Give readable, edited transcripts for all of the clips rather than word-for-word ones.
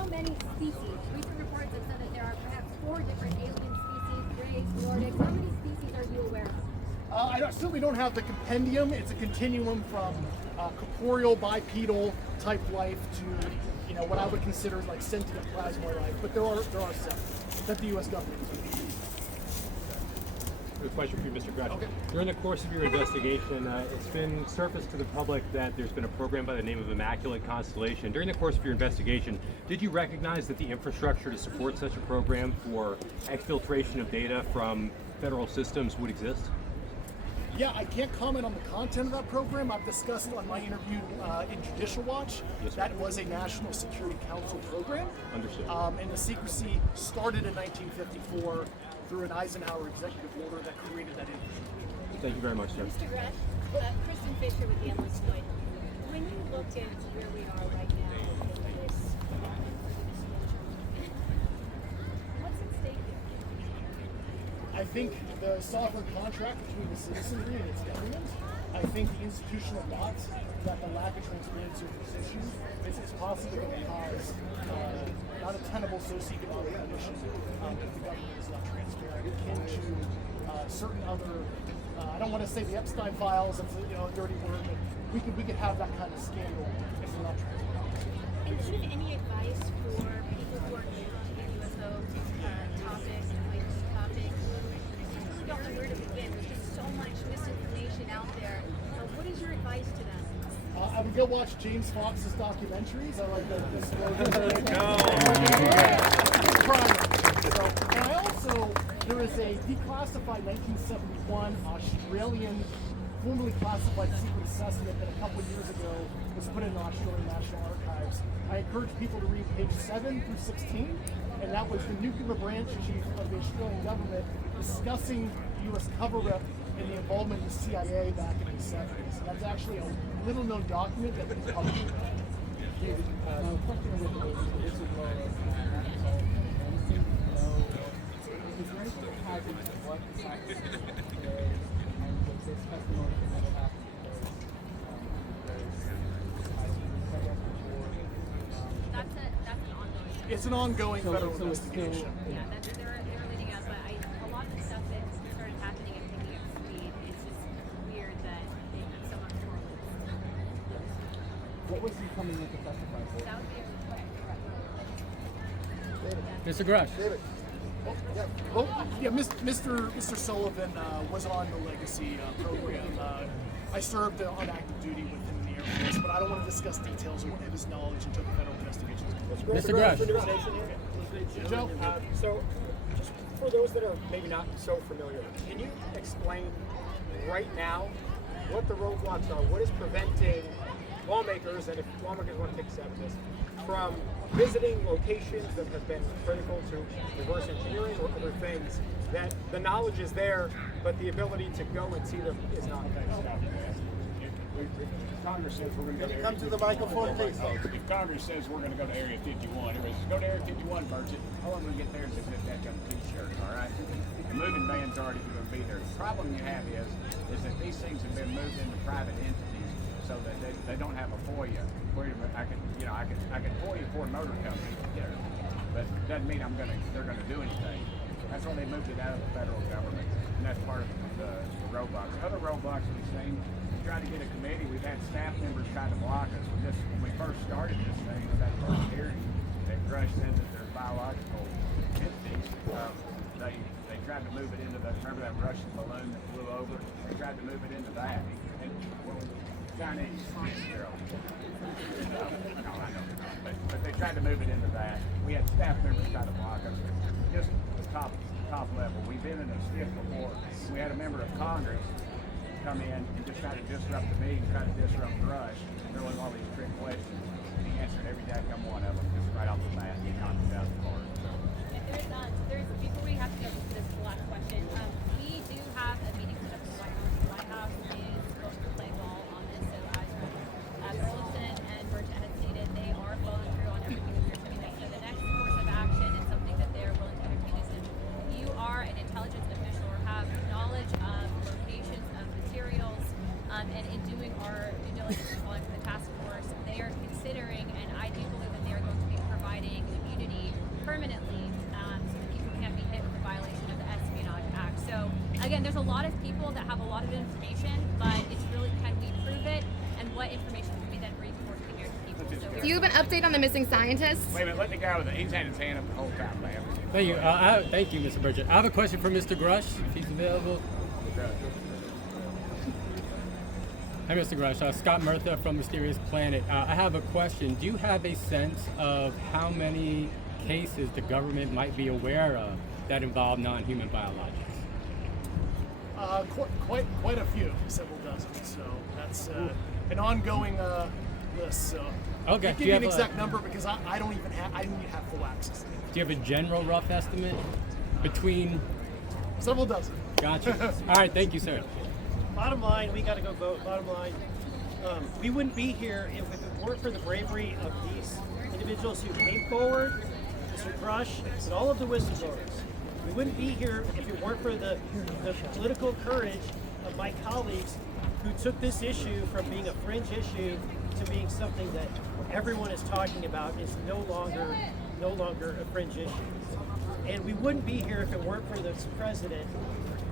how many species? Recent reports have said that there are perhaps 4 different alien species, Greys, Nordics. How many species are you aware of? I certainly don't have the compendium. It's a continuum from corporeal, bipedal type life to what I would consider like sentient plasma life. But there are several that the U.S. government is doing. A question for you, Mr. Grusch. Okay. During the course of your investigation, it's been surfaced to the public that there's been a program by the name of Immaculate Constellation. During the course of your investigation, did you recognize that the infrastructure to support such a program for exfiltration of data from federal systems would exist? Yeah, I can't comment on the content of that program. I've discussed on my interview in Judicial Watch. Yes, sir. That was a National Security Council program. Understood. And the secrecy started in 1954 through an Eisenhower executive order that created that infrastructure. Thank you very much, sir. Mr. Grusch, Kristen Fisher with the Endless Void. When you look at where we are right now in this what's at stake here? I think the sovereign contract between the citizenry and its government. I think the institutional dots that the lack of transparency of position is possibly going to cause not a tenable socioeconomic condition if the government is not transparent. Akin to certain other, I don't want to say the Epstein files, it's a dirty word, but we could have that kind of scandal if we're not transparent. And do you have any advice for people who are new to the UFO topic, topic, who don't know where to begin? There's just so much misinformation out there. What is your advice to them? I would go watch James Fox's documentaries. I like the slogan. And I also, there is a declassified 1971 Australian, formerly classified secret assessment that a couple of years ago was put in the Australian National Archives. I encourage people to read page 7 through 16, and that was the nuclear branch chief of the Australian government discussing U.S. cover-up and the involvement of the CIA back in the 70s. That's actually a little-known document that was published. David, question with the whistleblower. Is there anything that ties into what the scientists did today and with this testimony from what happened today? That's an ongoing. It's an ongoing federal so it's still, investigation. Yeah, they're leading up, but a lot of the stuff that started happening and picking up speed, it's just weird that it somewhat correlates. What was he coming in to testify for? That would be Mr. Grusch. David. Mr. Sullivan was on the Legacy program. I served on active duty with him in the Air Force, but I don't want to discuss details of his knowledge until the federal investigation is complete. Mr. Grusch. Joe? So, just for those that are maybe not so familiar, can you explain right now what the roadblocks are? What is preventing lawmakers, and if lawmakers want to take a stab at this, from visiting locations that have been critical to reverse engineering or other things, that the knowledge is there, but the ability to go and see them is not there? Congress says we're going to go to Area Come to the microphone, please. If Congress says we're going to go to Area 51, everybody says, go to Area 51, Burchett. How long we get there is if that's on a t-shirt, all right? The moving van's already going to be there. The problem you have is that these things have been moved into private entities so that they don't have a FOIA. Wait a minute, I can FOIA Ford Motor Company, but it doesn't mean they're going to do anything. That's why they moved it out of the federal government, and that's part of the roadblocks. Other roadblocks we've seen, we tried to get a committee. We've had staff members try to block us. When we first started this thing, that first hearing, that Grusch said that there's biological entities. They tried to move it into remember that Russian balloon that flew over? They tried to move it into that. And Chinese, but they tried to move it into that. We had staff members try to block us. Just the top level. We've been in a skiff before. We had a member of Congress come in and just try to disrupt the meeting, try to disrupt Grusch, throwing all these trick questions. And he answered every damn one of them just right off the bat. He knocked it out of the park. there's before we have to go to this last question, we do have a meeting set up at the White House. The White House is supposed to play ball on this, so as Burleson and Burchett had stated, they are following through on everything that we're doing. So the next course of action is something that they're willing to entertain is if you are an intelligence official or have knowledge of locations of materials, and in doing our due diligence and calling for the task force, they are considering, and I do believe that they are going to people that have a lot of information, but it's really, can we prove it, and what information can we then bring forth to the American people? So Do you have an update on the missing scientists? Wait a minute, let the guy with it. He's had his hand up the whole time, man. Thank you. Thank you, Mr. Burgett. I have a question for Mr. Grusch, if he's available. Hi, Mr. Grusch. Scott Murtha from Mysterious Planet. I have a question. Do you have a sense of how many cases the government might be aware of that involve non-human biologics? Quite a few, several dozen. So that's an ongoing list. So Okay. I can't give you an exact number because I don't even have full access. Do you have a general rough estimate between? Several dozen. Gotcha. All right. Thank you, sir. Bottom line, we got to go vote. Bottom line, we wouldn't be here if it weren't for the bravery of these individuals who came forward, Mr. Grusch, and all of the whistleblowers. We wouldn't be here if it weren't for the political courage of my colleagues who took this issue from being a fringe issue to being something that everyone is talking about is no longer a fringe issue. And we wouldn't be here if it weren't for this president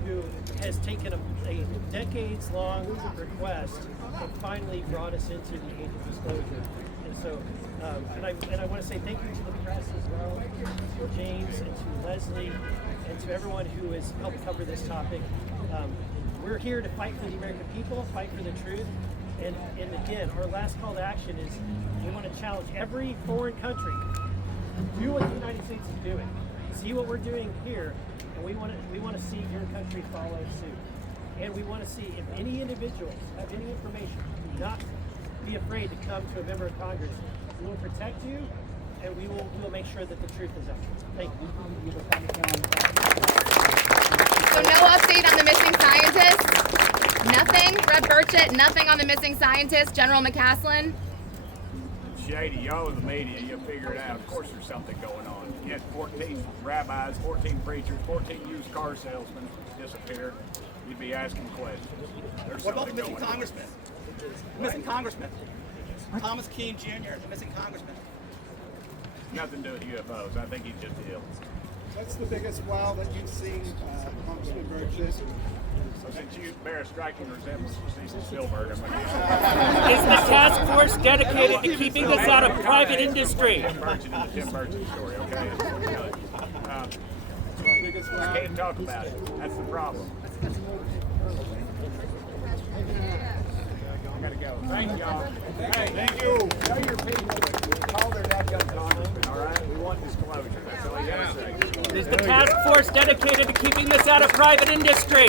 who has taken a decades-long request and finally brought us into the age of disclosure. And so, and I want to say thank you to the press as well, to James and to Leslie, and to everyone who has helped cover this topic. We're here to fight for the American people, fight for the truth, and again, our last call to action is we want to challenge every foreign country. Do what the United States is doing. See what we're doing here, and we want to see your country follow suit. And we want to see if any individuals have any information, do not be afraid to come to a member of Congress. We will protect you, and we will make sure that the truth is out. Thank you. So no update on the missing scientists? Nothing? Rep Burchett, nothing on the missing scientists? General McCaslin? Shady, y'all in the media, you'll figure it out. Of course there's something going on. You had 14 rabbis, 14 preachers, 14 used car salesmen disappeared. You'd be asking questions. There's What about the missing going on. congressman? The missing congressman. Thomas Keene Jr., the missing congressman. Nothing to do with UFOs. I think he's just ill. That's the biggest wow that you've seen, Congressman Burgess. So since you bear a striking resemblance to Cecil Spielberg, I'm going to Is the task force dedicated to keeping this out of private industry? Tim Burchett story, okay? I can't talk about it. That's the problem. I gotta go. Thank y'all. Hey, thank you. Tell your people, call their dadgum congressman, all right? We want disclosure. That's all you gotta say. Is the task force dedicated to keeping this out of private industry?